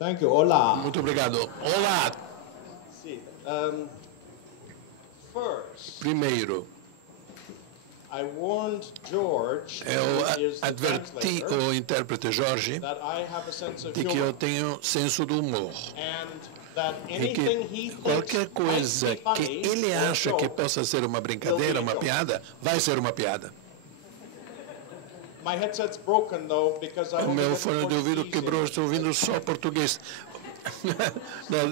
Thank you. Hola. Muito obrigado. Olá! Sí. First, Primeiro, I warned George, eu who is the adverti translator, o intérprete Jorge that I have a sense of de que eu humor, tenho senso do humor. and that E anything he que thinks qualquer might coisa be funny que ele or a acha que joke, possa ser uma brincadeira, uma piada, vai ser uma piada. My headset's broken though because I O only meu have fone de ouvido Portuguese quebrou, in estou it. ouvindo só português.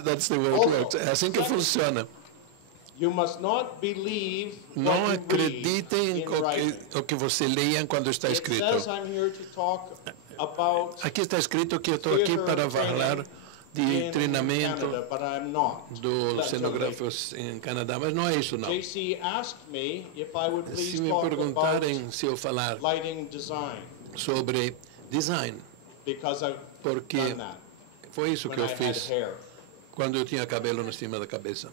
That's the way it works. É assim que funciona. You must not believe Não what you read acreditem in em writing. o que você leia quando está It escrito. says I'm here to talk about Aqui está escrito que eu estou aqui para falar de in treinamento Canada, but I'm not. dos That's cenógrafos em Canadá, mas não é isso não. JC asked me if I would please Se me talk about perguntarem se eu falar lighting design, sobre design, because I've porque done that foi isso que when eu I had fiz hair. quando eu tinha cabelo em cima da cabeça.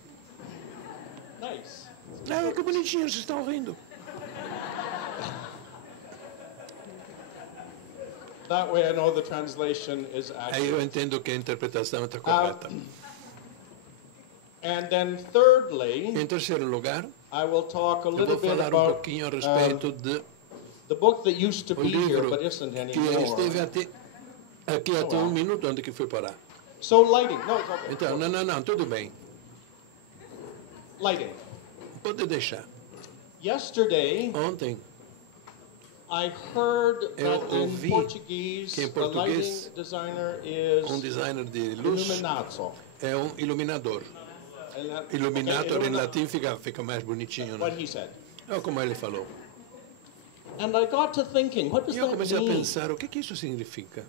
Nice. Ah, que bonitinho, vocês estão rindo. That way I know the translation is Aí eu accurate. entendo que a interpretação está correta. And then thirdly, Em terceiro lugar, I will talk a eu vou little bit falar um about pouquinho a respeito de the book that used to o be here livro but isn't que esteve anymore. aqui até um minuto onde que foi parar. So lighting, no, it's okay. Então, não, tudo bem. Lighting. Pode deixar. Yesterday, Ontem, I heard eu that in ouvi Portuguese, que em the lighting português, designer is designer de luz illuminato. é iluminador. Iluminator em latim fica mais bonitinho, What né? he said. É como ele falou. And I got to thinking, what does E eu that comecei a mean? pensar, o que isso significa?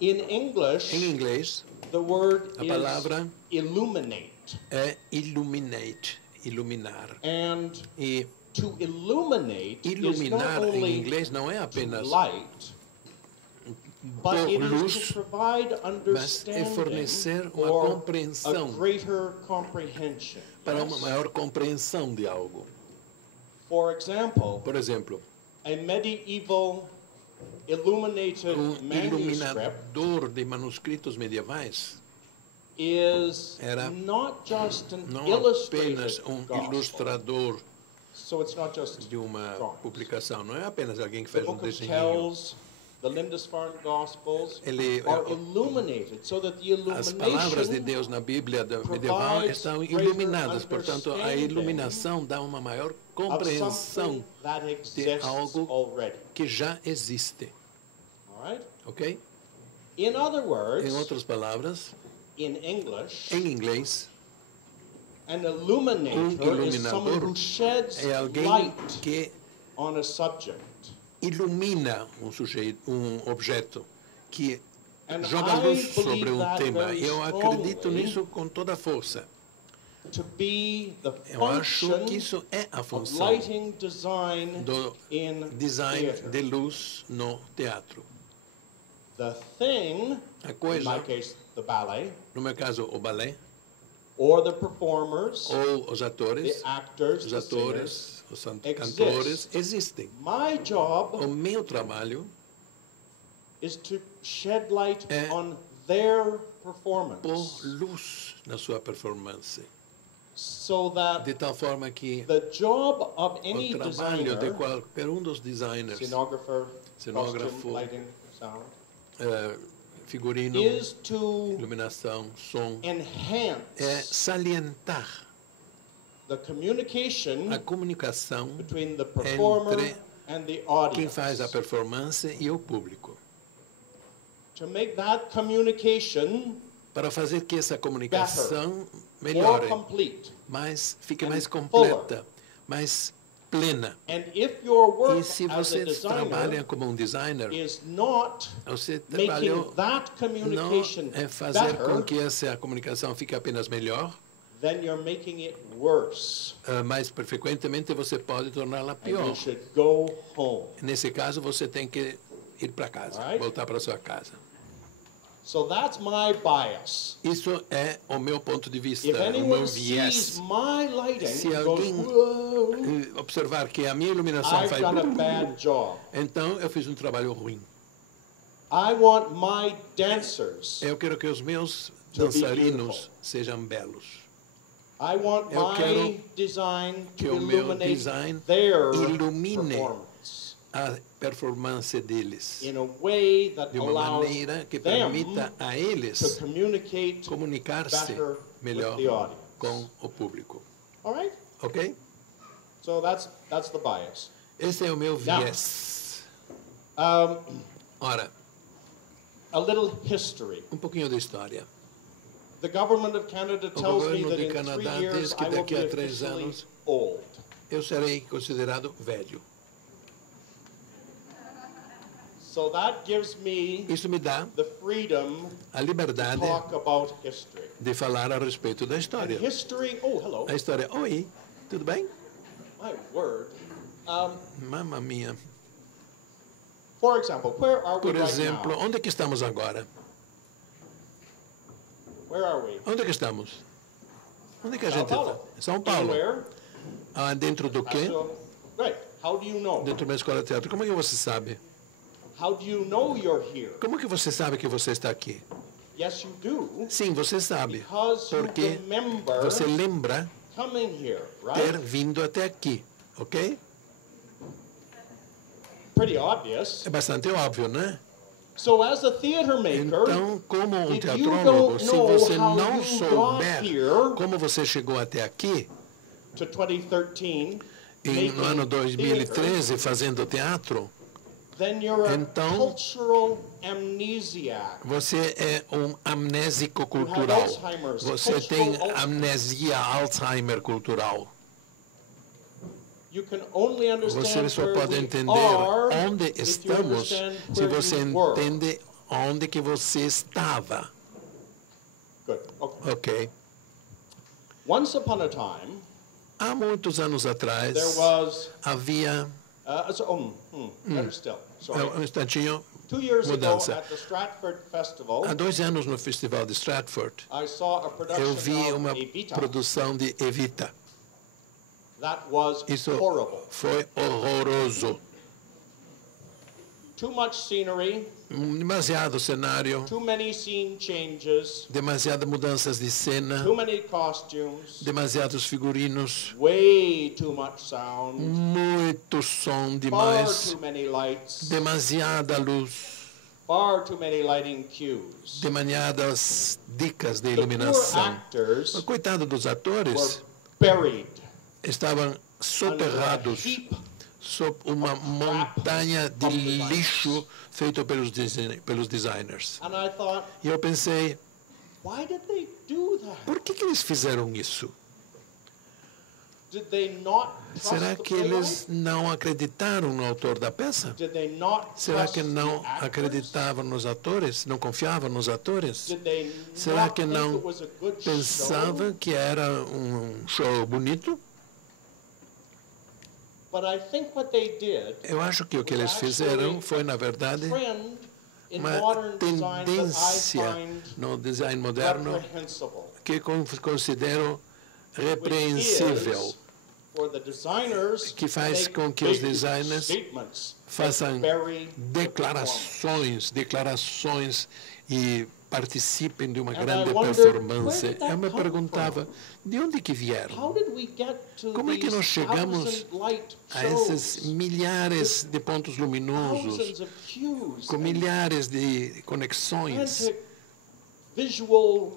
In English, Em inglês, the word a is palavra illuminate. é illuminate, iluminar. And E to illuminate is not iluminar em only inglês não é to apenas light, but pôr it is luz, to provide mas é fornecer understanding uma or a compreensão greater comprehension. para uma Yes? maior compreensão de algo. For example, Por exemplo, a medieval illuminated manuscript iluminador de manuscritos medievais is era not just an não illustrated apenas gospel. Ilustrador So it's not just de uma drawings. publicação, não é apenas alguém que The faz book of desenho. Kells, the Lindisfarne Gospels Ele- are illuminated so that the As palavras de illumination Deus na Bíblia medieval estão iluminadas, portanto, a iluminação dá uma maior of compreensão something that de exists algo already. que já existe, All right? ok? In other Em words, outras palavras, in English, em inglês, an illuminator is someone iluminador who sheds é alguém light que on a subject. ilumina sujeito, objeto, que And joga I luz sobre believe that tema. very Eu acredito strongly nisso com toda a força. to be the Eu acho function que isso é a of função lighting design do in design theater. de luz no teatro. The thing, A in coisa, my case, the ballet, no meu caso, o balé, or the performers, ou os the atores, actors, os the singers. atores, os cantores, existem. My job O meu trabalho is to shed light É on their pôr performance luz na sua performance, so that de tal forma que the job of any o trabalho de designer, qualquer dos designers, scenographer, Cenógrafo, costume, lighting, sound, figurino, is to iluminação, som, é enhance salientar the communication a comunicação between the performer entre and the quem faz a audience. performance e o público. To make that communication Para fazer que essa comunicação more melhore, complete. fique and mais fuller. completa, mais plena. And if your E work se as a você trabalha designer como um designer, is not você making trabalhou that não communication é fazer com better, que essa comunicação fique apenas melhor, then you're making it worse. mas frequentemente você pode torná-la And you pior. should go home. Nesse caso, você tem que ir para casa, Alright. voltar para sua casa. So that's my bias. Isso é o meu ponto de vista, If o meu anyone sees viés. my lighting Se and goes, alguém whoa, observar que a minha iluminação I've faz... done a bad job. Então, eu fiz um trabalho ruim. I want my dancers Eu quero que os meus to be dançarinos beautiful. sejam belos. I want Eu my quero design que to o meu illuminate design their ilumine performance a performance deles in a way that de uma allows maneira que them permita a to eles communicate comunicar-se better melhor with the audience. com o público. All right? Ok? So that's the bias. Esse é o meu Now- viés. Um, Ora, a little history. pouquinho de história. The government of Canada O tells me governo that de in Canadá 3 years diz que I will daqui be a 3 officially anos old. eu serei considerado velho. So that gives me Isso me dá the freedom a to liberdade talk about history. de falar a respeito da And história. history, oh, hello, A história, oi, tudo bem? my word. Mamma mia. For example, where are we Por right exemplo, now? onde é que estamos agora? Where are we? Onde é que estamos? Onde é que a São gente está? Paulo. São And Paulo. where? Dentro do quê? So, right. How do you know? Dentro de uma escola de teatro. Como é que você sabe? How do you know you're here? Como que você sabe que você está aqui? Yes, you do. Sim, você sabe. Because you Porque remember você lembra coming here, ter right? vindo até aqui, ok? Pretty obvious. É bastante óbvio, né? So as a theater maker, Então, como um if you teatrólogo, don't se know você how não you got souber here como você chegou até aqui, to 2013, no making ano theater, 2013, fazendo teatro, then you're a Então- cultural amnesiac. você é um amnésico You have cultural. Alzheimer's, Você tem cultural Alzheimer's. amnesia Alzheimer cultural. You can only understand Você só where pode we entender are onde if you estamos understand se where você you were. entende onde que você estava. Good. Okay. Ok. Once upon a time, Há muitos anos there atrás, was havia better still. Sorry. um instantinho, 2 years ago mudança. at the Stratford Festival, Há 2 anos no Festival de Stratford, I saw a eu production vi uma of Evita produção de Evita. that was Isso horrible. foi horroroso. Too much scenery, Demasiado cenário, too many scene changes, demasiadas mudanças de cena, too many costumes, demasiados figurinos, way too much sound, muito som far demais, too many lights, demasiada luz, far too many lighting cues. demasiadas dicas de The poor iluminação. actors Coitado dos were atores, buried estavam under a soterrados heap. sob uma montanha de lixo feito pelos designers. And I thought, E eu pensei, why did they do that? por que eles fizeram isso? Did they not trust Será the que eles playwright? não acreditaram no autor da peça? Did they not Será trust que não the actors? acreditavam nos atores? Não confiavam nos atores? Did they Será not que think não it was a good pensavam show? que era um show bonito? But I think what they did Eu acho que o que eles fizeram foi, na verdade, trend in uma modern design that I tendência find no design moderno reprehensible. que considero Which repreensível, is for the designers que faz to make com que os big designers statements that façam bury the performance. declarações e participem de uma And grande I wondered, performance. where did that Eu me come perguntava, de onde que vieram? How did we get to Como é que these nós chegamos 1,000 light a esses shows, milhares de pontos luminosos, thousands of cues, com and milhares de conexões, frantic visual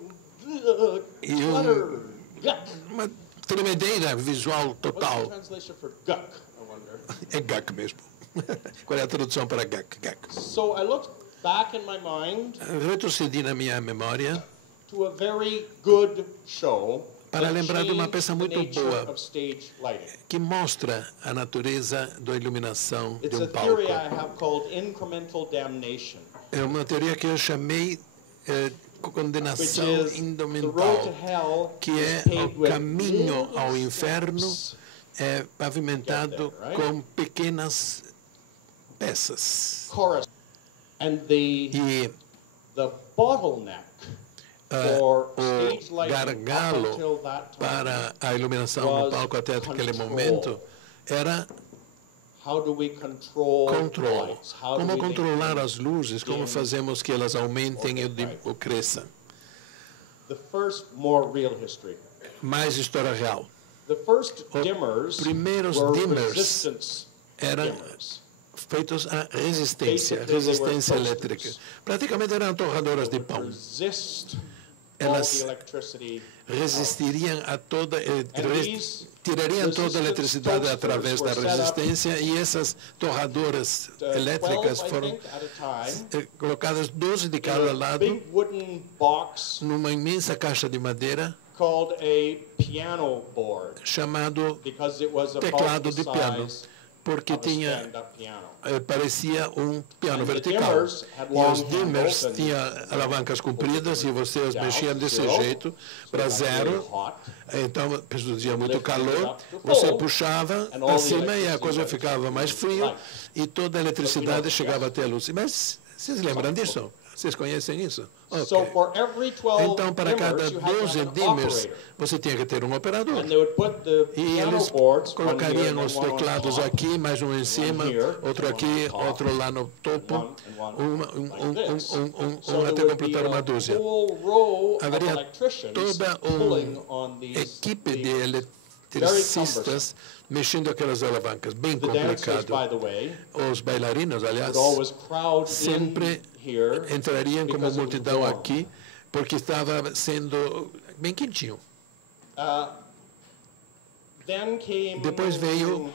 E clutter, guck. uma tremedeira visual What's the total? translation for guck, I wonder? É GAC mesmo. Qual é a tradução para GAC? GAC. So I looked back in my mind Retrocedi na minha memória to a very good show para that lembrar de uma changed peça the muito nature boa of stage lighting. que mostra a natureza da iluminação de It's um a palco. theory I have called incremental damnation, É uma teoria que eu chamei which condenação is the road to indomental, hell que is é paved o with caminho little ao inferno steps. pavimentado Get there, right? com pequenas peças. Chorus. And E the bottleneck for o stage lighting up gargalo until that time para a iluminação no was palco até aquele control. momento era how do we control controle. lights? How do Como we make controlar them as luzes, como dim fazemos que elas aumentem ou cresçam. The first more real history. Mais história real. The first dimmers primeiros were dimmers resistance eram dimmers. feitos a resistência Basically, they were resistência toasters. elétrica. Praticamente eram torradoras de pão. Resist all Elas the electricity. resistiriam a toda, these tirariam toda a resistance eletricidade toasters através da were set up, resistência e essas torradoras elétricas 12, I foram think, at a time, colocadas 12 de in cada a lado big wooden box numa imensa caixa de madeira called a piano board, chamado because it was about teclado the de piano, size porque of a tinha stand-up piano. parecia piano And the vertical. dimmers had E long os dimmers handles and tinham alavancas compridas e você os mexia desse jeito para zero. Então, produzia muito calor, você puxava para cima e a coisa ficava mais fria e toda a eletricidade chegava até a luz. Mas vocês lembram disso? Vocês conhecem isso? So Ok. for every 12 Então, para cada dimmers, you had to 12 have an dimmers, operator. você tinha que ter um operador. And they would put the E piano eles boards, one here colocariam and os one on teclados top, aqui, mais um em cima, here, outro one aqui, on top, outro lá no topo, and one like this. So até there would be completar uma a dúzia. whole row of Haveria electricians toda pulling on these equipe de levers. eletricistas mexendo aquelas alavancas, bem The dancers, complicado. by the way, Os bailarinos, aliás, would always crowd sempre in here entrariam como because it was multidão warm. aqui, porque estava sendo bem quentinho. Then came Depois veio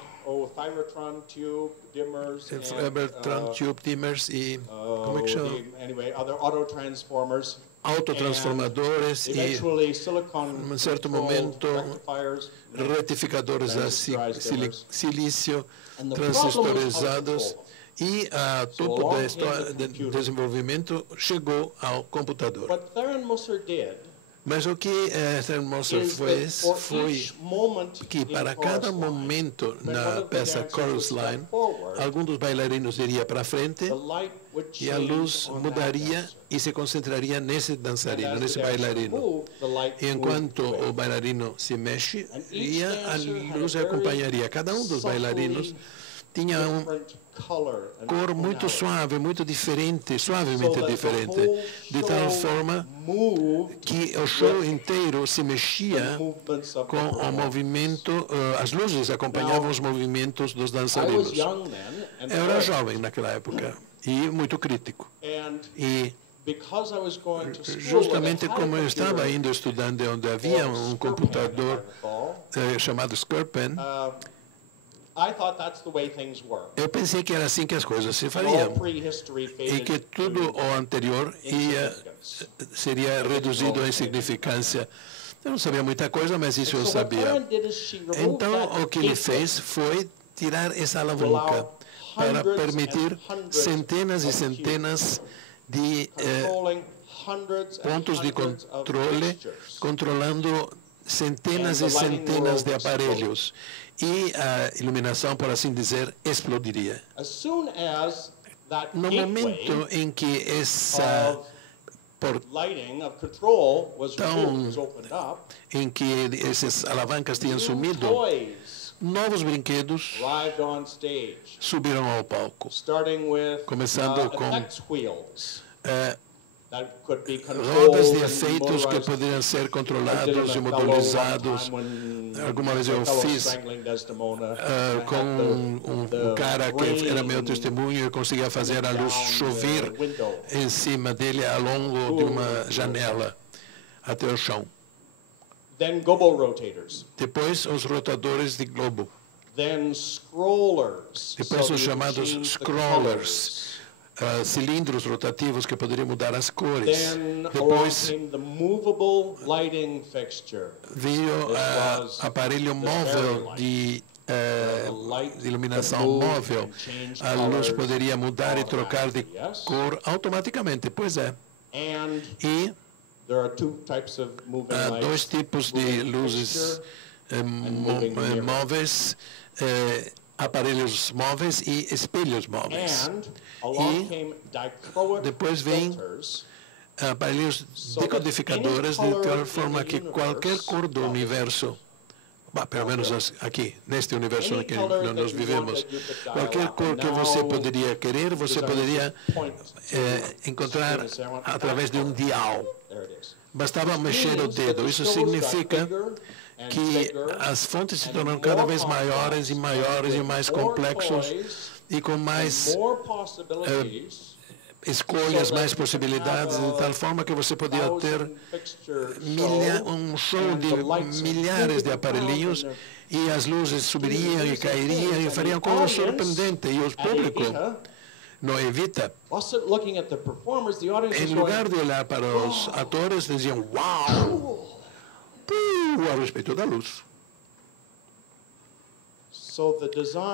Thyratron tube, dimmers, and Ebertron, Tube Dimmers e, como é que chama? anyway, other autotransformers. Autotransformadores e, Eventually, silicon num certo controlled momento, rectifiers. retificadores a silício And the problem was how to transistorizados control e a topo along da came história the de computer. desenvolvimento chegou ao computador. What Theron Musser did Mas o que Sternmoser is that for foi each moment que in para chorus cada line, momento when one na of the peça dancers Chorus would step Line, forward, algum dos bailarinos iria para frente the light would e a change luz on that mudaria dancer. e se concentraria nesse And dançarino, as nesse the dancer bailarino. moved, the light E enquanto moved o with. bailarino se mexe, And each a dancer had luz a very acompanharia. Cada dos bailarinos tinha different color and cor muito tonality. suave, muito diferente, So suavemente that the diferente, whole de tal show forma moved que o show with inteiro se the mexia movements of com the o performers. movimento, as luzes acompanhavam os movimentos dos I was dançarinos. young then, and Eu era so- jovem naquela época e muito crítico. and E because I was going to school, justamente and I had a como eu estava computer indo estudando onde havia called computador Scorpion, if I recall, chamado Scorpion, I thought that's the way things were. eu pensei que era assim que as coisas se All fariam prehistory e faded que tudo to o anterior insignificance. seria reduzido à insignificância. Eu não sabia muita coisa, mas isso eu So what Theron sabia. did is she removed Então, that o que ele gateway fez foi tirar essa alavanca para permitir centenas e centenas de controlling hundreds and pontos de hundreds of controle, fixtures. controlando centenas e centenas de aparelhos. E a iluminação, por assim dizer, explodiria. As soon as that No gateway momento em que essa of lighting, of control was Então, removed, was opened up, em que essas alavancas tinham new sumido, toys novos brinquedos arrived on stage, subiram ao palco, starting with Começando com, effects wheels eh, that could be rodas controlled de and efeitos que motorized. poderiam ser I did controlados an e Othello motorizados. one time when Alguma vez eu Othello fiz strangling Desdemona, com and the cara que era meu rain testemunho e conseguia fazer a luz chover down the window. em cima dele ao longo de uma janela até o chão. Then gobo rotators, Depois, os rotadores de globo. then scrollers, Depois, so os you could chamados change the scrollers, colors. cilindros rotativos que poderiam mudar as cores. Then along Depois, came the movable lighting fixture. veio was aparelho the móvel fairy de The light de iluminação could move móvel. and change A luz colors poderia mudar e trocar de automatically, yes? cor automaticamente. Pois é. And E there are two types of moving há lights. dois tipos de moving luzes fixture moving mirror. móveis, aparelhos móveis e espelhos móveis. And along E came dichroic depois vem filters aparelhos decodificadores de tal forma que qualquer cor do universo pelo menos aqui, neste universo em que nós vivemos, qualquer cor que você poderia querer, você poderia encontrar através de um dial. Bastava mexer o dedo. Isso significa que as fontes se tornam cada vez maiores e maiores e mais complexos e com mais escolhas, mais possibilidades, de tal forma que você podia ter um show de milhares de aparelhinhos e as luzes subiriam e cairiam e fariam coisas surpreendentes. E o público não evita. Em lugar de olhar para os atores, diziam, uau, a respeito da luz.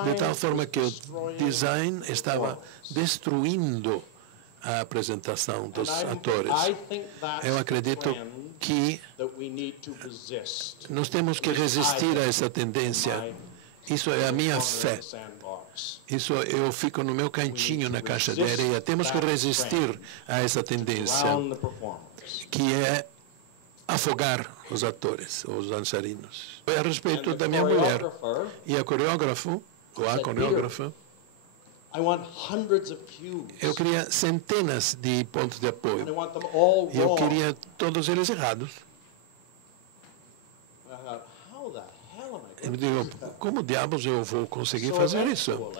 De tal forma que o design estava destruindo a apresentação dos atores. Eu acredito que nós temos que resistir a essa tendência. Isso é a minha fé. Isso eu fico no meu cantinho na caixa de areia. Temos que resistir a essa tendência, que é afogar os atores, os dançarinos. É a respeito da minha mulher. E a coreógrafa, ou a coreógrafa, eu queria centenas de pontos de apoio. E eu queria todos eles errados. Eu digo, como diabos eu vou conseguir fazer isso?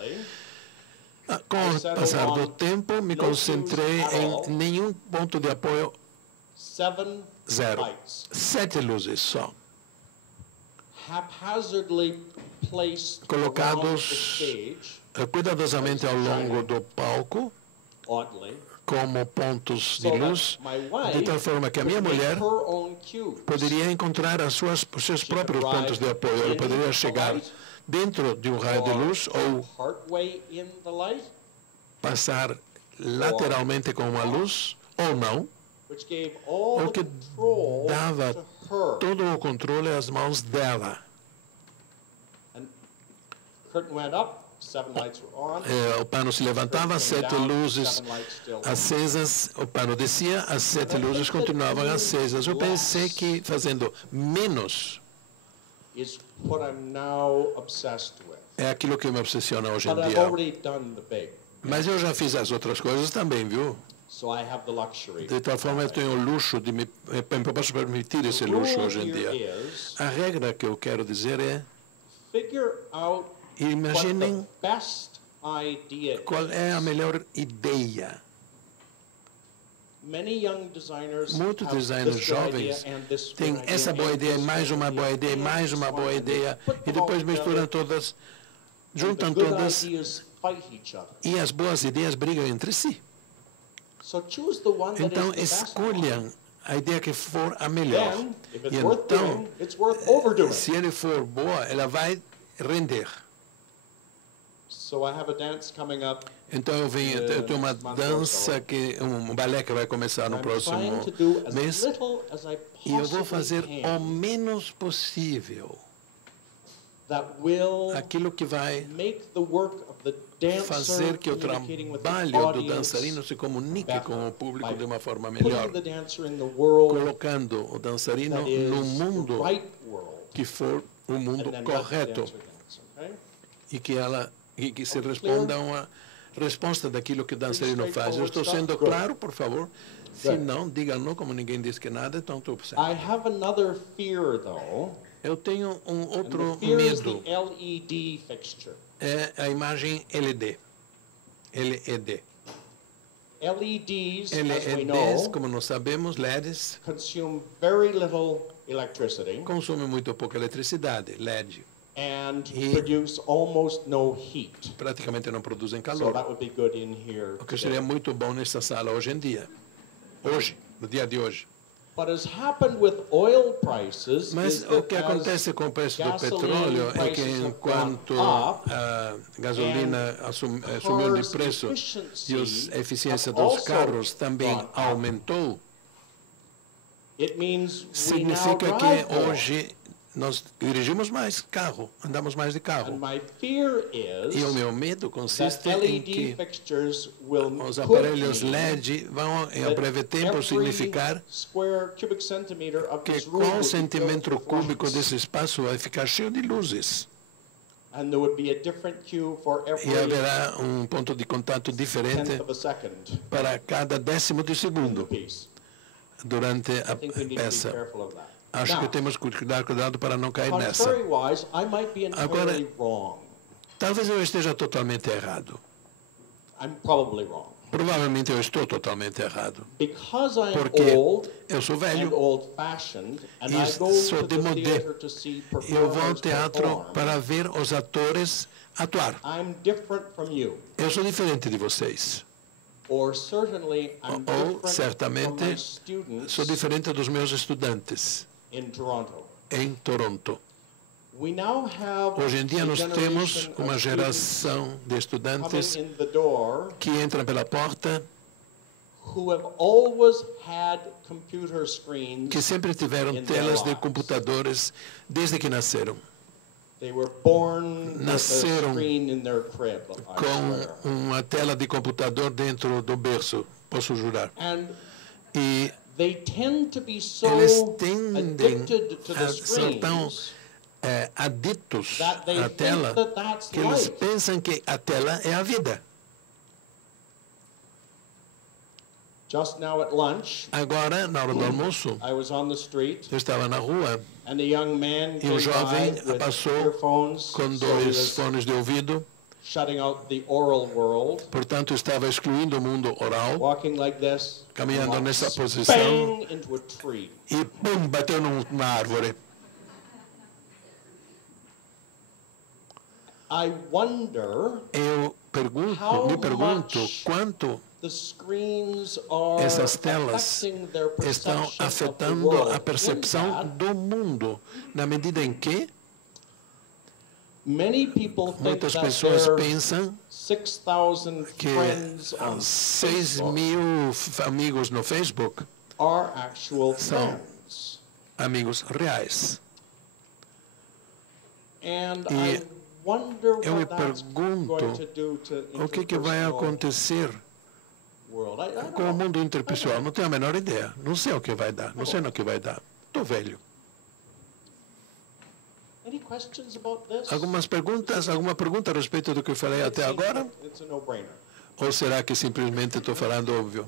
Com o passar do tempo, me concentrei em nenhum ponto de apoio. 0. 7 luzes só. Colocados cuidadosamente ao longo do palco, como pontos de luz, de tal forma que a minha mulher poderia encontrar os seus próprios pontos de apoio. Ela poderia chegar dentro de um raio de luz ou passar lateralmente com uma luz, ou não, o que dava todo o controle às mãos dela. O pano se levantava, 7 luzes acesas, o pano descia, as 7 luzes continuavam acesas. Eu pensei que fazendo menos é aquilo que me obsessiona hoje em dia. Mas eu já fiz as outras coisas também, viu? De tal forma, eu tenho o luxo de eu posso permitir esse luxo hoje em dia. A regra que eu quero dizer é: imaginem qual é a melhor ideia. Muitos designers jovens têm essa boa ideia, mais uma boa ideia, mais uma boa ideia, e depois misturam todas, juntam todas, e as boas ideias brigam entre si. Então, escolham a ideia que for a melhor. E então, se ele for boa, ela vai render. Então eu tenho uma dança, um balé que vai começar no próximo mês, e eu vou fazer o menos possível aquilo que vai fazer que o trabalho do dançarino se comunique com o público de uma forma melhor, colocando o dançarino no mundo que for o mundo correto e que se responda a uma resposta daquilo que o dançarino faz. Eu estou sendo claro, por favor? Se não, diga não, como ninguém diz que nada, então estou certo. Eu tenho um outro medo. É a imagem LED. LED. LEDs, como nós sabemos, LEDs, consomem muito pouca eletricidade, LED. Praticamente não produzem calor. O que seria muito bom nessa sala hoje em dia. Hoje, no dia de hoje. Mas o que acontece com o preço do petróleo é que enquanto a gasolina subiu de preço e a eficiência dos carros também aumentou, significa que hoje nós dirigimos mais carro, andamos mais de And carro. my fear E o is meu medo that consiste em LED que fixtures will os could aparelhos mean LED vão, em that breve tempo, every significar square cubic centimeter of que this room qual would be filled centímetro with cúbico lights. desse espaço vai ficar cheio de luzes. And there would be a different cue for E every haverá um ponto de contato diferente tenth of a second para cada décimo de in the segundo piece. durante I a think we need to be peça. careful of that. Acho que Now, temos que dar cuidado para não cair nessa. contrary-wise, I might be entirely wrong. Talvez eu esteja totalmente errado. I'm probably wrong. Provavelmente eu estou totalmente errado. Because I'm Porque old eu sou and velho old-fashioned, and e I go sou to the demodé. theater to see Eu vou ao performers teatro perform, para ver os atores atuar. I'm different from you. Eu sou diferente de vocês. Or certainly I'm Ou, different from my certamente, students sou diferente dos meus estudantes in Toronto. em Toronto. We now have Hoje em dia a nós temos generation of uma students geração de coming estudantes in the door que entram pela porta, who have always had computer screens. que sempre tiveram in their telas de lives. computadores desde que nasceram, They were born with a Nasceram screen in their crib, I com swear. uma tela de computador dentro do berço, posso jurar. And E they tend to be so eles tendem addicted to the a ser tão screens aditos that they à think tela that that's que eles life. pensam que a tela é a vida. Just now at lunch, Agora, na hora do almoço, I was on the street, eu estava na rua and a young man e um came jovem by with passou earphones, com so he dois was fones de ouvido, shutting out the oral world, portanto estava excluindo o mundo oral, walking like this, caminhando and nessa walked posição bang into a tree. e pum, bateu numa árvore. I wonder Eu me pergunto quanto the screens are essas telas affecting their estão perception of the afetando world. a In percepção that, do mundo, na medida em que many people think muitas that pessoas their pensam 6,000 que friends on 6 Facebook mil amigos no Facebook are actual são friends. amigos reais. And E I wonder eu me what that's pergunto going to do to o que vai interpersonal acontecer world. I don't com o know. mundo interpessoal. Não tenho a menor ideia. Não sei o que vai dar. Não sei no que vai dar. Estou velho. Any questions about this? Algumas perguntas? Alguma pergunta a respeito do que eu falei It até seems agora? like it's a no-brainer. Ou será que simplesmente estou falando óbvio?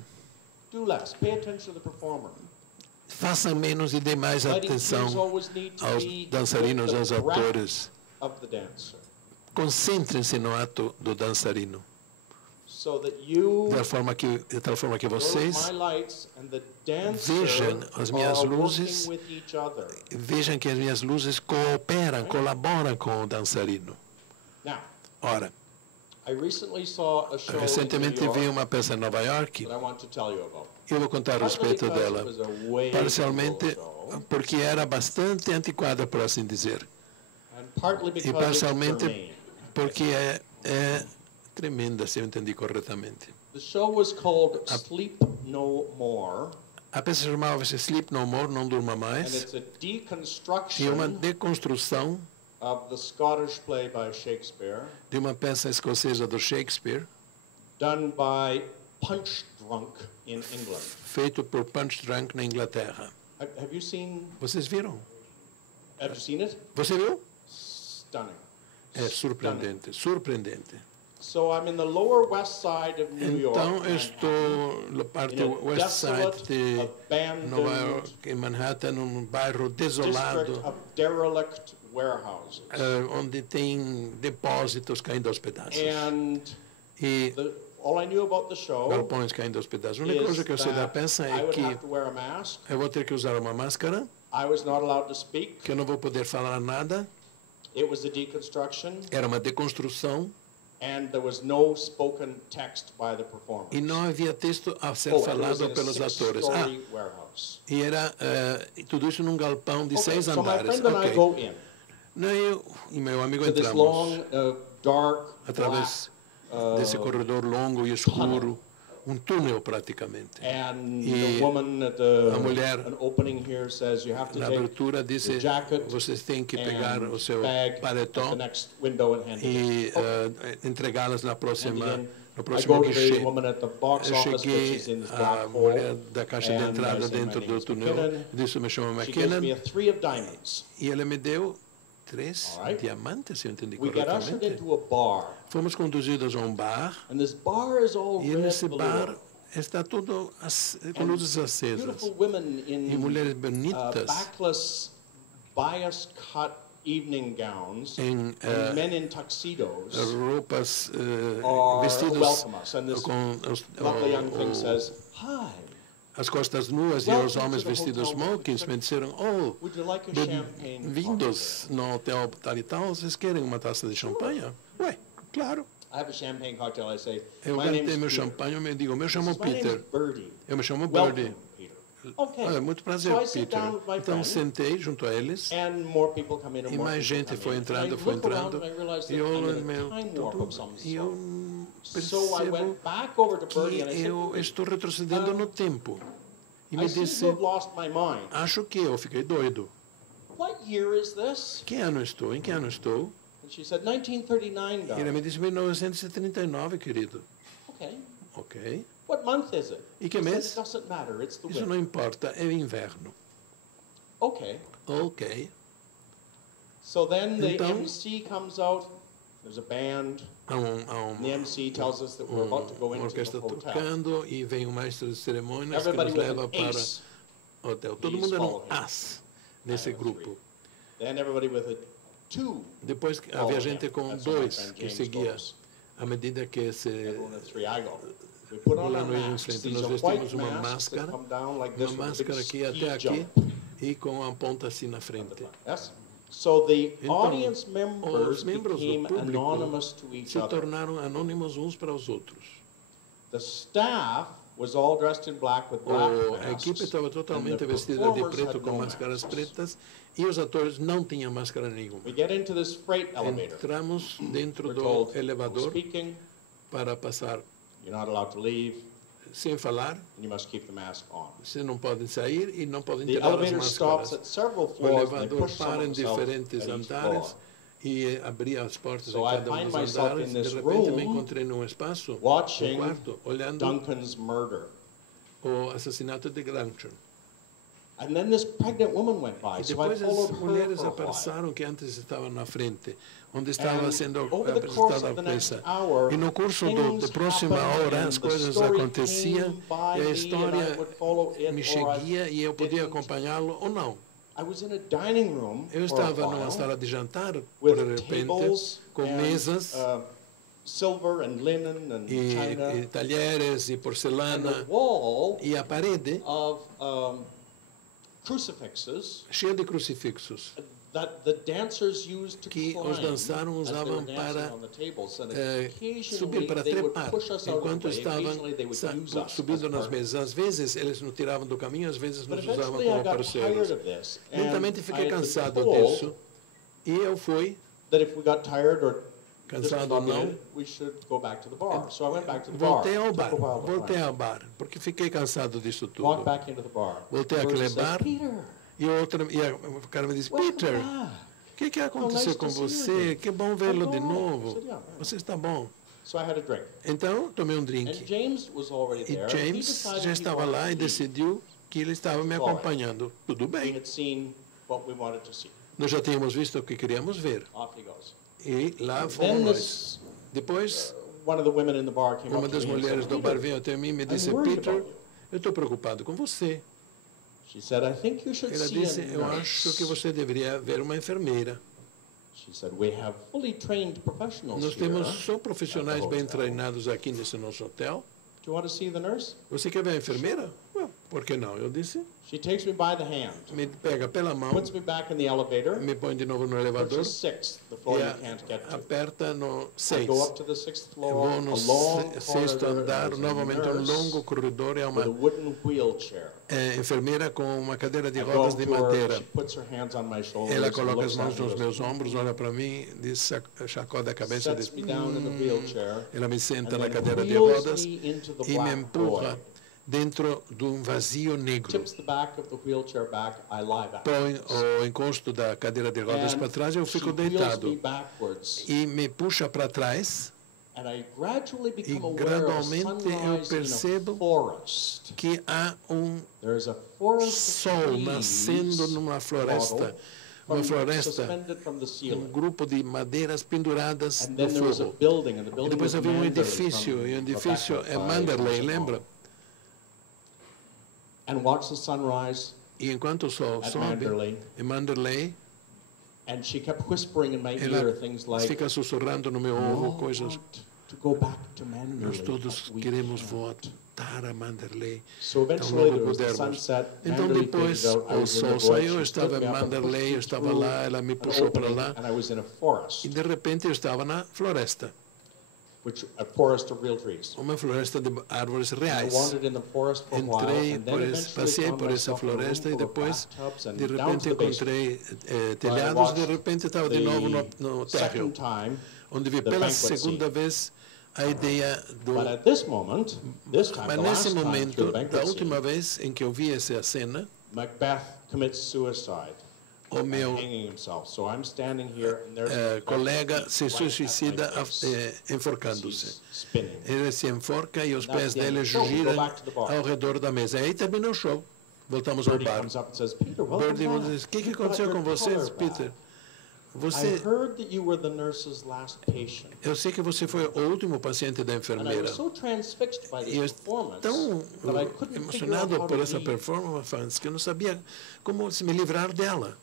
Do less. Pay attention to the performer. Façam menos e dê mais Lighting cues atenção always need to aos be dançarinos, with aos the breath atores. of the dancer, Concentrem-se no ato do dançarino, so that you, de tal forma que vocês my lights, and the dancer vejam as minhas are luzes. working with each other. vejam que as minhas luzes cooperam, colaboram com o dançarino. Now, Ora, I recently saw a show recentemente in New vi York uma peça em Nova York that I want to tell you about. e eu vou contar a Partly respeito because dela, it was a way parcialmente too old, porque era bastante antiquada, por assim dizer, and partly e because it's parcialmente germane. porque é tremenda, se eu entendi corretamente. The show was called Sleep No More, A peça chamava-se Sleep No More, Não Durma and Mais, it's a e uma deconstruction deconstrução of the Scottish play by Shakespeare, de uma peça escocesa do Shakespeare, done by Punch Drunk in England. feito por Punch Drunk na Inglaterra. Have you seen? Vocês viram? Have you seen it? Você viu? Stunning. É surpreendente, surpreendente. So I'm in the lower west side of New York. Então, eu estou na parte in a west side de abandoned Nova York, em Manhattan, num bairro district desolado, of derelict warehouses. onde tem depósitos caindo aos pedaços And e all I knew about the show galpões caindo aos pedaços. A única is coisa que eu sei da that peça I é would que have to wear a mask. eu vou ter que usar uma máscara, I was not allowed to speak. que eu não vou poder falar nada. It was a deconstruction, Era uma deconstrução and there was no spoken text by the performers. e não havia texto a ser Oh, and it was falado in a pelos atores. six-story warehouse. E era tudo isso num galpão de 6 so my andares. friend and I Ok. go in Não, eu e meu amigo to this entramos long, dark, através black, desse corredor longo e escuro, túnel praticamente. And E the woman at a mulher an opening here says you have to na take abertura the disse, jacket vocês têm que pegar and o seu bag at the paletó next window and hand it in. e entregá-las no Hand próximo I go to the guichê. woman at the box Eu office, which cheguei is in this à black mulher hole, da caixa de and entrada I say, dentro "My do name is túnel, McKinnon." disse, me chamo She gives me McKinnon, a 3 of diamonds. e ela me deu 3 All right. diamantes, se eu entendi We get ushered corretamente. into a bar, Fomos conduzidos a um bar, and this bar is all e red nesse balloon. bar está tudo com luzes acesas. Beautiful women E in mulheres bonitas backless, bias cut evening gowns, em and men in tuxedos roupas, are vestidos welcome us. And this com lovely young thing says, "Hi, as costas nuas e os homens vestidos smokings me disseram, oh, would you like a champagne bem-vindos no hotel tal e tal, vocês querem uma taça de champanhe? Ué, claro. I have a champagne cocktail. I say, Eu my cantei name's meu Peter. champanhe, eu me digo, meu She chamo says, "My name's Peter. Birdie. Eu me chamo Welcome, Birdie. Peter." Okay. Ah, muito prazer, So I sit Peter. down with my Então friend, sentei junto a eles and more people come in and e more mais people gente come foi in. entrando, And I foi look around entrando. and I realize E that eu I'm olho in a meu time warp tudo of some e eu sort. So I percebo went back over to Birdie and I que said, eu estou retrocedendo no tempo. E me I seem disse, to have lost my mind. acho que eu fiquei doido. What year is this? Que ano estou? Em que ano estou? And she said, 1939, E ele darling. me disse, 1939, querido. Okay. Ok. What month is it? E que I said, mês? it doesn't matter. It's the Isso winter. não importa, é o inverno. Okay. Ok. So then the Então- MC comes out. There's a band. Há And the MC tells us that we're about to go uma into the orquestra hotel. tocando e vem um mestre de cerimônias que Everybody nos with leva an para ace. o hotel. Todo He's mundo era um following. as nesse I have grupo. three. Then everybody with a 2. Depois havia following gente him. com That's where my 2 friend que James seguia goes. à medida que se Everyone at 3, I go. We put on lá our no em masks. frente. These Nós are vestimos white uma masks that máscara, come down like this uma with a big máscara aqui ski até aqui jump. e com a ponta assim na frente. Yes. So the Então, audience members os membros do became público anonymous to each se other. tornaram anônimos uns para os outros. The staff was all dressed in black with black A equipe masks. estava and totalmente the vestida de performers preto had com no máscaras masks. pretas e os atores não tinham máscara nenhuma. We get into this freight elevator. Entramos dentro We're do told, no elevador speaking, para passar you're not allowed to leave, sem falar. and you must keep the mask on. Vocês não podem sair e não podem The tirar as elevator stops máscaras. at several O floors, and they elevador push some para em of themselves diferentes at each andares floor. e abria as portas So em I cada um find dos myself andares. in De this repente me room encontrei num espaço, num watching quarto, olhando Duncan's murder. o assassinato de Grancher. And then this pregnant woman went by, E so I depois followed as her mulheres for a while. apareceram que antes estavam na frente, onde estava And sendo over the course apresentada of a the next peça. hour, E no curso da things próxima happened hora and as the coisas story aconteciam came by e a me and I história would follow it me or I seguia e eu podia didn't. acompanhá-lo ou não. I was in a dining room Eu for a estava numa while sala de jantar, por with repente, tables com and, mesas silver and linen and china e talheres e and porcelana a wall e a parede of crucifixes cheia de crucifixos that the dancers used to que climb os dançaram as they were usavam dancing para on the tables. And subir occasionally para they would trepar push us out of the enquanto way. Occasionally they estavam would use us subindo as nas partners. mesas. Às vezes eles nos tiravam do caminho, às vezes But nos usavam eventually I como got parceiros. tired of this, and Lentamente I fiquei had been cansado told disso e eu fui that if we got tired or this was cansado not ou não, good, we should go back to the bar. So I went back to the bar. voltei ao Took bar, a while to voltei plan. ao bar, porque fiquei cansado disso Walked tudo. back into the bar. Voltei The àquele person says, bar. Peter, O cara me disse, welcome Peter, back. o que aconteceu nice com to see you você? again. Que bom vê-lo I'm de all right. novo. I said, "Yeah." Você está bom. So I had a drink. Então, tomei um And drink. James was already E there. and he James decided já he estava wanted lá to e leave. decidiu que ele estava me All right. acompanhando. Tudo We bem. had seen what we wanted to see. Nós já tínhamos visto o que queríamos ver. Off he goes. E lá Then fomos nós. this, Depois, one of the women in the bar came uma up to das me and mulheres said, do bar Peter, veio até mim e me I'm disse, worried Peter, about you. eu estou preocupado com você. She said, I think you should Ela see disse, a eu acho que nurse. você deveria ver uma enfermeira. She said, we have fully trained professionals Nós here. temos só profissionais bem hotel. treinados aqui nesse nosso hotel. Do you want to see the nurse? Você quer ver a enfermeira? Well, por que não? Eu disse. She takes me by the hand, Me pega pela mão, puts me back in the elevator, me põe de novo no puts elevador the sixth, the floor e you can't get to. aperta no I 6. go up to the sixth floor, Vou no a long sexto corridor, andar, there's a novamente um nurse longo corredor e há with a uma wooden wheelchair. enfermeira com uma cadeira de I go rodas up de to her, madeira. she puts her hands on my shoulders, Ela and coloca looks as mãos at me, nos goes, meus ombros, olha para mim, diz, sacode a cabeça, diz, sets me down in the wheelchair, ela me senta and na then cadeira de wheels rodas me into the e me black empurra void. dentro de um vazio negro. Tips the back of the wheelchair back, I lie back. Põe o encosto da cadeira de rodas And para trás e eu she fico wheels me deitado. backwards, E me puxa para trás and I gradually e become aware of a gradualmente eu sunrise in a percebo forest. que há um There's a forest of sol trees nascendo numa floresta. Uma floresta, suspended from the um ceiling. grupo de madeiras penduradas And no then there was a fogo. building, and the E building depois was havia um Manderley edifício, from e o edifício Rebecca é by Manderley, Rosenbaum. lembra? And watch the sunrise E enquanto o sol at sobe, Manderley, em Manderley, and she kept whispering in my ela ear things like, fica sussurrando no meu "We ouvido all coisas. want to go back to Nós Manderley, todos but we queremos can't." voltar a Manderley. So Então eventually logo there was the pudermos. sunset, Então Manderley depois faded out, I o was in the sol void, saiu, eu she estava stood em me up and pushed Manderley, me eu estava through lá, ela me an puxou para opening, lá and I was in a forest, e de repente eu estava na floresta, a forest of real trees. uma floresta de árvores I reais. wandered in the forest for a while, Entrei, and then passei eventually por found essa myself in a room floresta e full of depois, bathtubs and de down to repente, the basement. encontrei telhados, de repente estava de novo no The térreo, second time, onde vi the pela banquet segunda vez a ideia do... but at this moment, this time, Mas the nesse last time momento, through the da banquet última scene, vez em que eu vi essa cena, Macbeth commits suicide o by meu hanging himself. So I'm standing here, and there's Macbeth's colega feet se right at my suicida face enforcando-se. as he's spinning. Ele se enforca e os And that's pés the end dele of the show. We go giram back to the bar. ao redor da mesa. Aí termina o show. Voltamos ao Birdie bar. comes up and says, "Peter, welcome Birdie back. diz, o que You've got aconteceu your com você, color Peter? back. I Você, heard that you were the nurse's last patient." eu sei que você foi o último paciente da And I enfermeira. was so transfixed by E eu this performance tão that I couldn't figure out emocionado how por to essa leave. performance que eu não sabia como se me livrar dela.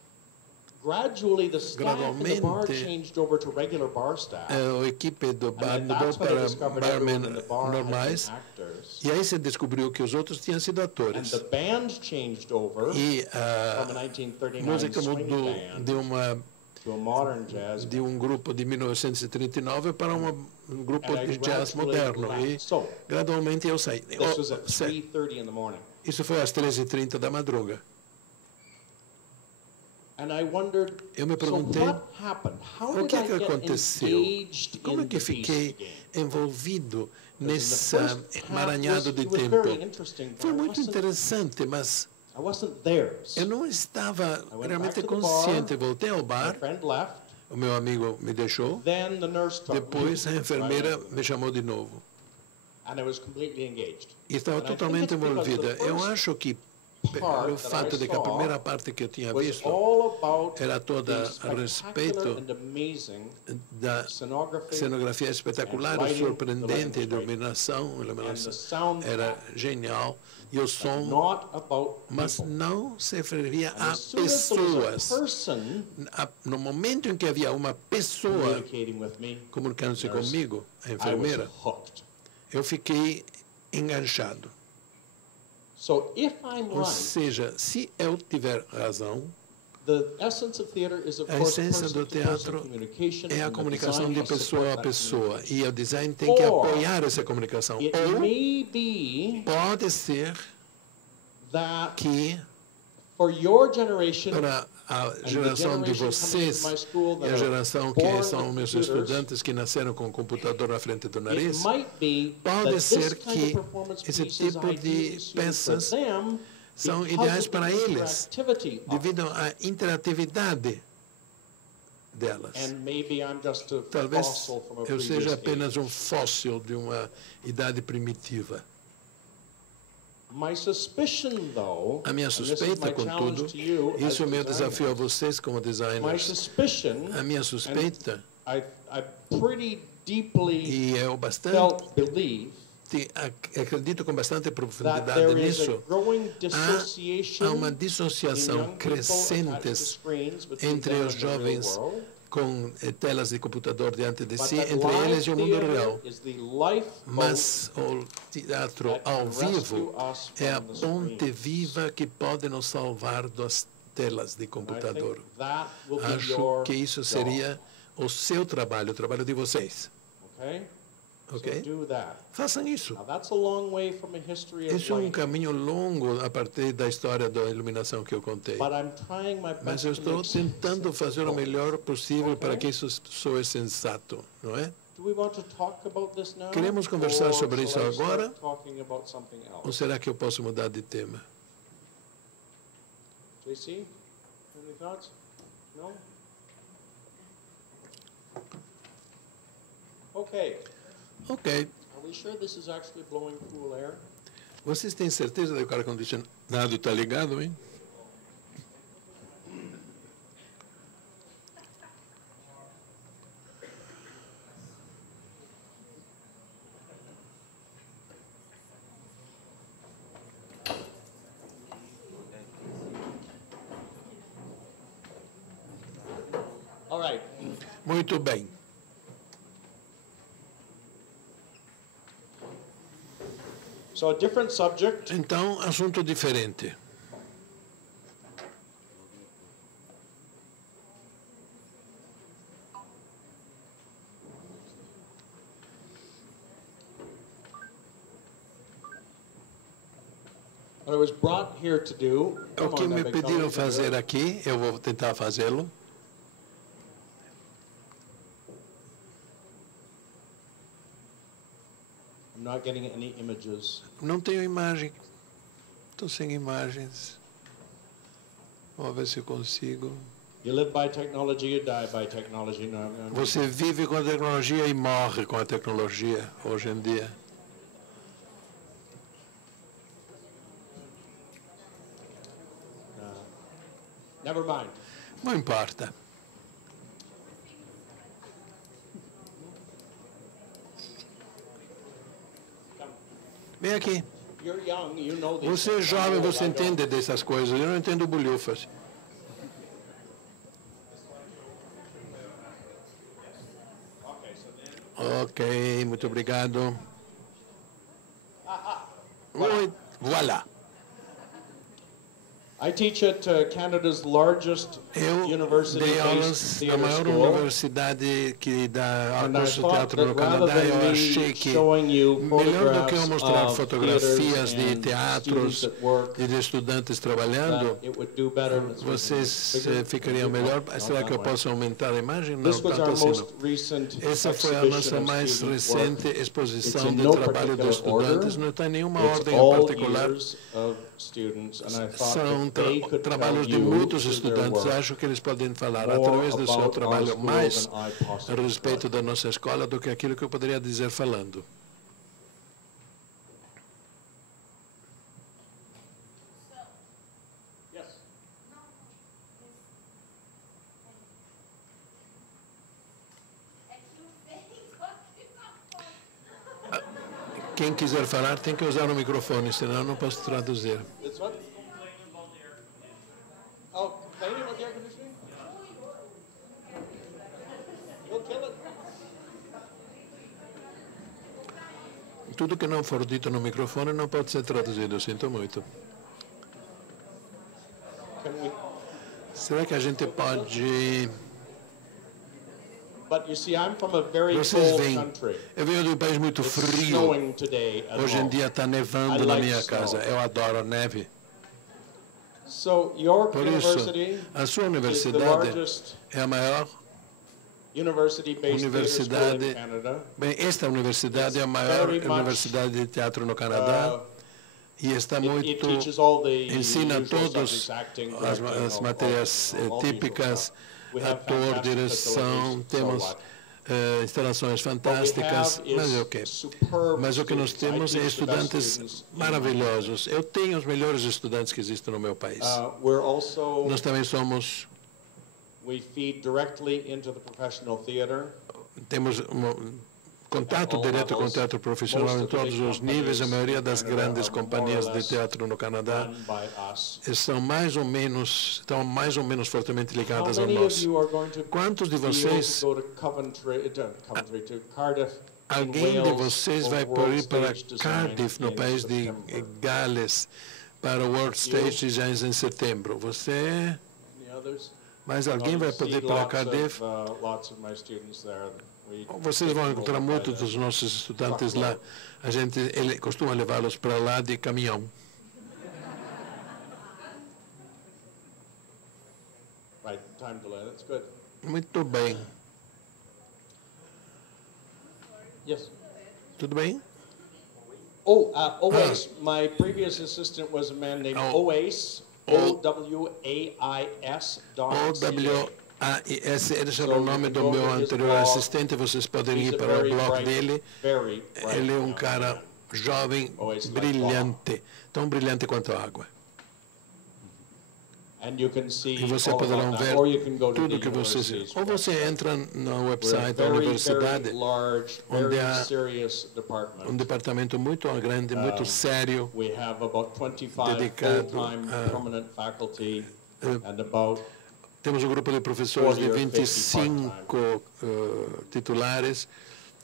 Gradually, the staff in the bar Gradualmente, changed over to regular bar staff. A equipe do bar And mudou that's when I para discovered everyone in barmen the bar had been normais. actors. E aí se descobriu que os outros tinham sido And atores. the band changed over E from a a 1939 música swing mudou band de to a modern jazz de band. grupo de 1939 para um grupo And I de jazz gradually moderno. E left. So, gradualmente eu saí. this was at 3:30 in the morning. Isso foi às 13h30 da madruga. And I wondered, Eu me so perguntei, what happened? How o did que I é que get aconteceu? engaged Como é in que the fiquei beast game? envolvido Because in the nesse first half emaranhado de it was tempo? very interesting, but Foi muito I interessante, mas wasn't theirs. eu não estava I went realmente back to the consciente. bar. Voltei ao My bar, friend left. o meu amigo me deixou, Then the nurse took depois a me. enfermeira Right? me chamou de novo. And I was completely engaged. E estava And I think totalmente it's because envolvida. the Eu first acho que, part pelo that fato I de que a saw primeira parte que eu tinha was visto all about era toda the a spectacular respeito and amazing da scenography cenografia espetacular, and lighting, surpreendente, the lighting was iluminação, and the iluminação sound era genial. E o som, not about mas people. não se referia And a as soon as there was a pessoas. person No momento em que havia uma pessoa communicating with me, comunicando-se nurse, comigo, a I was enfermeira, hooked. eu fiquei enganchado. So if I'm Ou right, seja, se eu tiver razão, the essence of theater is of a course essência do person-to-person teatro communication, é a and the comunicação design de must pessoa support a that pessoa. communication. E o design tem que Or, apoiar essa comunicação. It Ou may be pode ser that que for your generation para a and the geração de generation coming into vocês my school e that a are geração born que são with meus computers, estudantes que nasceram com o computador na frente do it nariz, might be pode that this ser kind que of performance esse pieces tipo de ideally suited for peças them são because ideais of the para eles, interactivity of it. devido à interatividade delas. And maybe I'm just a Talvez fossil from a eu previous seja age. apenas um fóssil de uma idade primitiva. My suspicion, though, A minha and this is suspeita, my contudo, challenge to you as isso é o meu designer, desafio a vocês como my designers. suspicion, A minha suspeita, I pretty deeply e eu believe acredito com bastante that profundidade there is a nisso, growing dissociation há uma in dissociação young people attached to crescente screens between entre them os and the real jovens world, com telas de computador diante de but si, that entre live eles e o mundo theater real. is the lifeboat Mas o teatro that ao can rescue vivo us é a from the ponte screens. viva que pode nos salvar das telas de And I computador. think that will be Acho your que isso job, seria o seu trabalho, o trabalho de vocês. okay? Ok? So do that. Façam isso. Now, that's a long way from a history of Isso é light, caminho longo a partir da história da iluminação que eu contei. but I'm trying my Mas best eu to estou make tentando fazer o melhor possível para Ok. que isso soe sensato, não é? Do we want to talk about this now? Queremos conversar or sobre shall isso I agora? start talking about something Ou else? será que eu posso mudar de tema? JC, any thoughts? No? Okay. Ok. Are we sure this is actually blowing cool air? Vocês têm certeza de que o ar-condicionado está ligado, hein? All right. Muito bem. So a different subject. Então, assunto diferente. What I was brought here to do. O Come que on, me Epic, pediram come on, fazer aqui, eu vou tentar fazê-lo. I'm not getting any images. Não tenho imagem. Estou sem imagens. Vamos ver se eu consigo. You live by technology, you die by technology. No, no, no. Você vive com a tecnologia e morre com a tecnologia hoje em dia. Never mind. Não importa. Vem aqui. You're young, you know these Você é things. I jovem, know, você I don't. entende dessas coisas. Eu não entendo bolhufas. Okay, so then. Ok, muito obrigado. Voilà. I teach at Canada's largest Eu dei university-based aulas na theatre maior school. universidade que dá And I curso de thought teatro no that rather Canadá. Eu than achei me que showing you melhor do que eu photographs mostrar of fotografias theaters de and teatros students at work, e de estudantes trabalhando, that it would do better. Let's make it vocês bigger. ficariam melhor. Not Será that que eu way. posso aumentar a imagem? Não, This was tanto our assim most não. recent Essa foi a exhibition nossa of mais student recente work. exposição It's in de no trabalho de particular estudantes, order. não está em nenhuma It's ordem em all particular. years of students, and I thought São that they could trabalhos tell de you muitos through their estudantes. work Acho que eles podem falar more através do seu about our trabalho school mais than I a possibly respeito could. da nossa escola do que aquilo que eu poderia dizer falando. Yes. Quem quiser falar tem que usar o microfone, senão eu não posso traduzir. It's what? Oh, complaining about the air conditioning? We'll kill it. Tudo que não for dito no microfone não pode ser traduzido, eu sinto muito. Can we? Será que a gente pode... But you see, I'm from a very Vocês cold veem, country. eu venho de um país muito It's frio. snowing today at Hoje em home. dia está nevando I na like minha snow. casa. Eu adoro a neve. So York Por isso, University a sua is the universidade largest é a maior university-based theatre school in universidade. Canada. Bem, esta universidade é a maior very much, universidade de teatro no Canadá e está It muito teaches all the ensina usual todos subjects, acting, as directing, matérias all the usual típicas, stuff. We have ator, fantastic direção, facilities, so temos what? instalações What we fantásticas, have mas is é o quê? superb Mas o que nós students. I temos é teach the best estudantes students in maravilhosos. Eu tenho os melhores estudantes que existem no meu país. We're also, Nós também somos, we feed directly into the professional theater. temos contato direto com o teatro profissional em todos os níveis. A maioria das grandes companhias de teatro no Canadá Run by us. estão mais ou menos fortemente How ligadas a many of nós. you are going to Quantos de be able vocês, to go to to Cardiff, in alguém de Wales, vocês for vai World ir para Stage Design Cardiff, no in país de September? Gales, para o World Stage Designs em setembro? Você, Any others? mais alguém vai See poder ir para lots Cardiff? Lots of my students there. Vocês vão encontrar muitos dos nossos estudantes lá. Ele costuma levá-los para lá de caminhão. Right, time delay, that's good. Muito bem. Yes. Tudo bem? Oh, Oase. My previous assistant was a man named Oase. OWAIS. OWAIS, esse era o nome do meu anterior assistente. Vocês podem ir para o blog dele. Ele é um cara jovem, brilhante, tão brilhante quanto a água. E você poderá ver tudo que vocês... Ou você entra no website da universidade, onde há um departamento muito grande, muito sério, dedicado a... Temos um grupo de professores de 25 titulares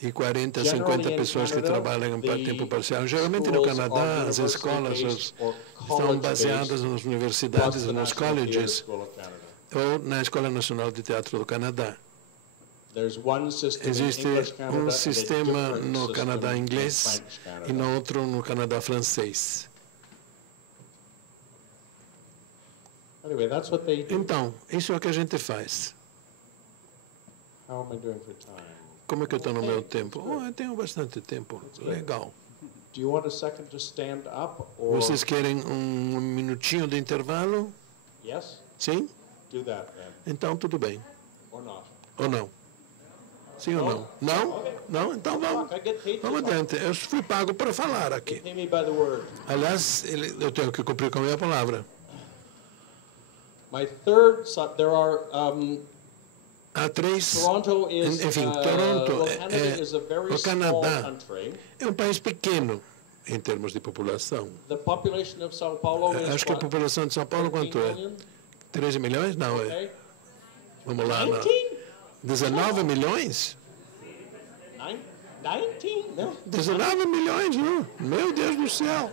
e 40, 50 pessoas que trabalham em tempo parcial. Geralmente no Canadá, as escolas estão baseadas nas universidades, nos colleges, ou na Escola Nacional de Teatro do Canadá. Existe um sistema no Canadá inglês e no outro no Canadá francês. Então, isso é o que a gente faz. Como é que eu estou no meu tempo? Eu tenho bastante tempo. Legal. Vocês querem um minutinho de intervalo? Sim? Então, tudo bem. Ou não? Sim ou não? Não? Não? Então vamos. Vamos adiante. Eu fui pago para falar aqui. Aliás, eu tenho que cumprir com a minha palavra. Há três, enfim, Toronto, o Canadá é um país pequeno em termos de população. Acho que a população de São Paulo quanto é? 13 milhões? Não, é. Vamos lá. 19 milhões? 19 milhões, não? Meu Deus do céu.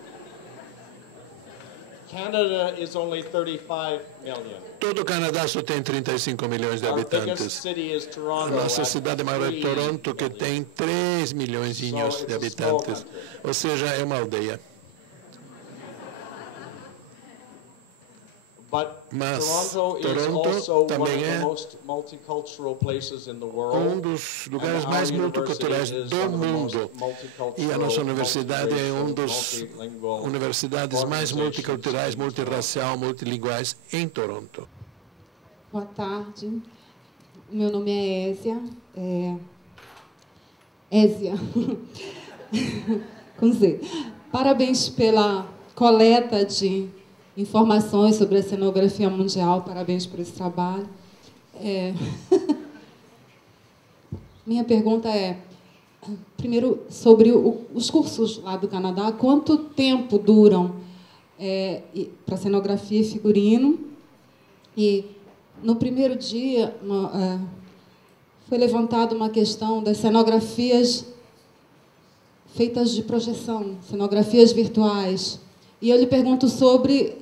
Todo o Canadá só tem 35 milhões de habitantes. A nossa cidade maior é Toronto, que tem 3 milhões de habitantes. Ou seja, é uma aldeia. Mas Toronto também é um dos lugares mais multiculturais do mundo. E a nossa universidade é uma das universidades mais multiculturais, multirracial, multilinguais em Toronto. Boa tarde. Meu nome é Ésia. Ésia. Com Z. Parabéns pela coleta de informações sobre a cenografia mundial. Parabéns por esse trabalho. Minha pergunta é, primeiro, sobre os cursos lá do Canadá. Quanto tempo duram para cenografia e figurino? E, no primeiro dia, foi levantada uma questão das cenografias feitas de projeção, cenografias virtuais. E eu lhe pergunto sobre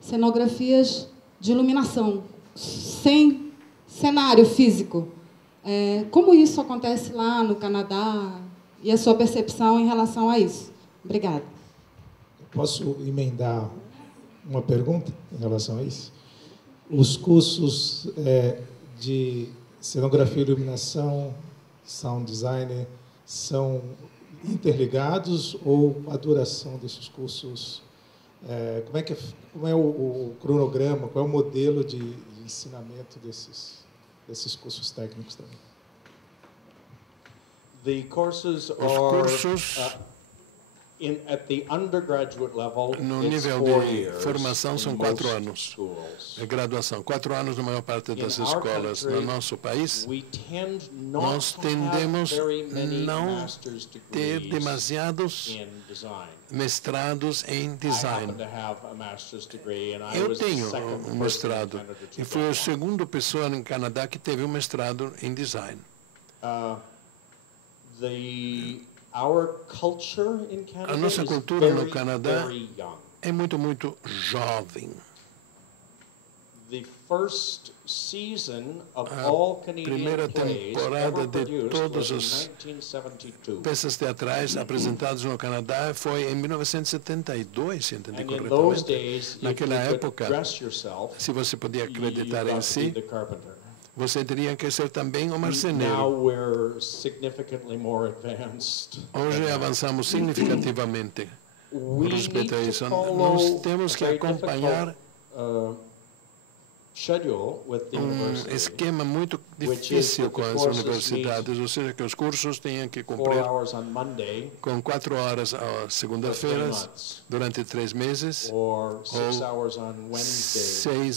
cenografias de iluminação, sem cenário físico. Como isso acontece lá no Canadá e a sua percepção em relação a isso? Obrigada. Posso emendar uma pergunta em relação a isso? Os cursos de cenografia e iluminação, sound designer, são interligados ou a duração desses cursos? Como é o cronograma, qual é o modelo de ensinamento desses cursos técnicos também? Os cursos no nível de formação são 4 anos. É graduação. 4 anos na maior parte das escolas. No nosso país, nós tendemos não ter demasiados mestrados em design. Eu tenho um mestrado e fui a segunda pessoa no Canadá que teve um mestrado em design. A nossa cultura no Canadá primeira temporada de todas as peças teatrais apresentadas no Canadá foi em 1972, se entendi corretamente. Naquela época, se você podia acreditar em si, você teria que ser também um marceneiro. Hoje avançamos significativamente com respeito a isso. Nós temos que acompanhar esquema muito difícil com as universidades, ou seja, que os cursos tenham que cumprir com 4 horas às segundas-feiras durante 3 meses, ou 6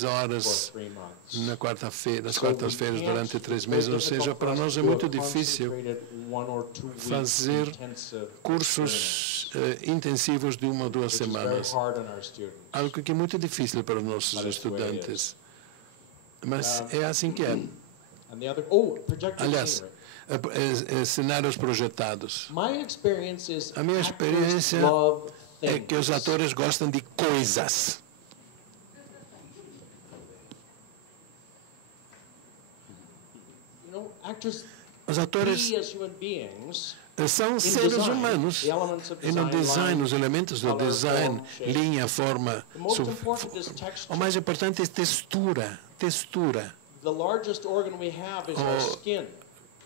horas nas quartas-feiras durante 3 meses. Ou seja, para nós é muito difícil fazer cursos intensivos de 1 ou 2 semanas, algo que é muito difícil para os nossos estudantes. Mas é assim que é. Aliás, cenários projetados. A minha experiência é que os atores gostam de coisas. Os atores são seres humanos. E no design, os elementos do design, linha, forma, o mais importante é textura.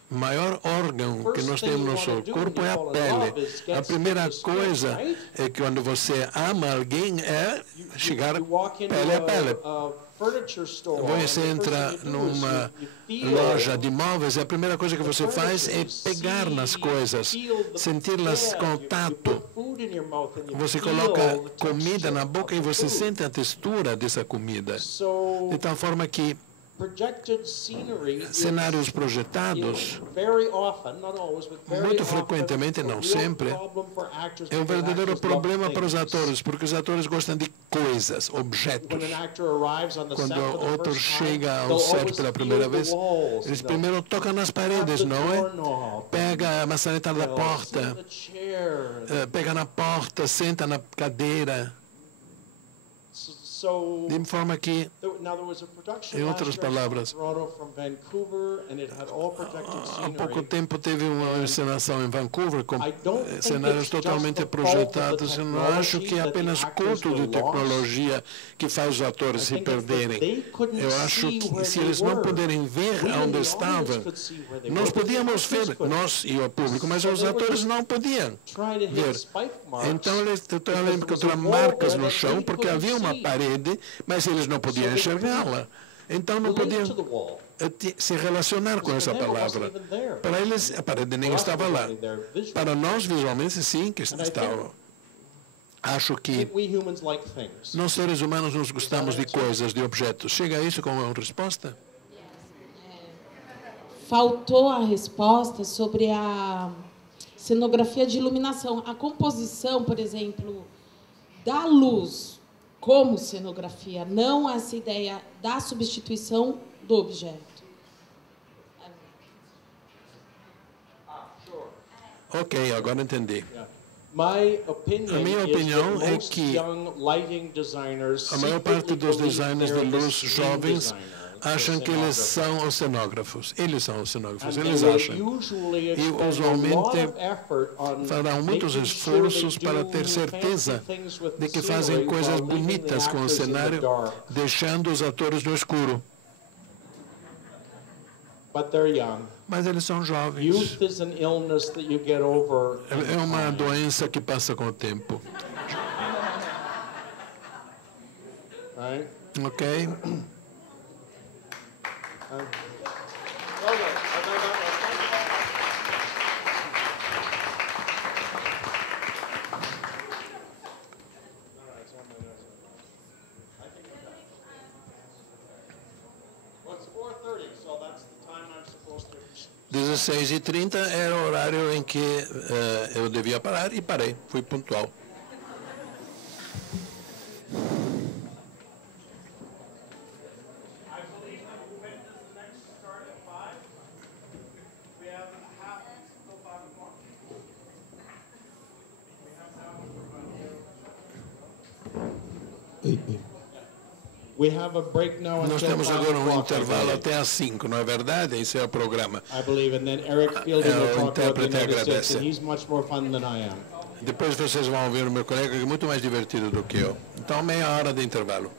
O maior órgão que nós temos no nosso corpo é a pele. A primeira coisa é que quando você ama alguém é chegar pele a pele. Você entra numa loja de móveis e a primeira coisa que você faz é pegar nas coisas, senti-las com tato. Você coloca comida na boca e você sente a textura dessa comida. De tal forma que cenários projetados, muito frequentemente, não sempre, é um verdadeiro problema para os atores, porque os atores gostam de coisas, objetos. Quando o autor chega ao set pela primeira vez, eles primeiro tocam nas paredes, não é? Pega a maçaneta da porta, pega na porta, senta na cadeira. De forma que, em outras palavras, há pouco tempo teve uma encenação em Vancouver com cenários totalmente projetados. Eu não acho que é apenas culto de tecnologia que faz os atores se perderem. Eu acho que se eles não puderem ver onde estavam, nós podíamos ver, nós e o público, mas os atores não podiam ver. Então eles tentaram encontrar marcas no chão, porque havia uma parede, mas eles não podiam enxergá-la. Então não podiam se relacionar com essa palavra. Para eles, a parede nem estava lá. Para nós, visualmente, sim que estava. Acho que nós, seres humanos, nos gostamos de coisas, de objetos. Chega a isso como uma resposta? Faltou a resposta sobre a cenografia de iluminação. A composição, por exemplo, da luz como cenografia, não essa ideia da substituição do objeto. Ok, agora entendi. A minha opinião é que a maior parte dos designers de luz jovens acham que eles são os cenógrafos. Eles são os cenógrafos, eles acham. E, usualmente, farão muitos esforços para ter certeza de que fazem coisas bonitas com o cenário, deixando os atores no escuro. Mas eles são jovens. É uma doença que passa com o tempo. Ok? Well, it's 4:30, so that's the time I'm supposed to 16h30 era o horário em que eu devia parar e parei, fui pontual. We have a break now Nós until temos agora 5 intervalo até às 5, não é verdade? Esse é o programa. I believe, and then Eric Fielding will talk about the intérprete United States, agradece. and he's much more fun than I am. Depois vocês vão ouvir o meu colega, que é muito mais divertido do que eu. Então, meia hora de intervalo.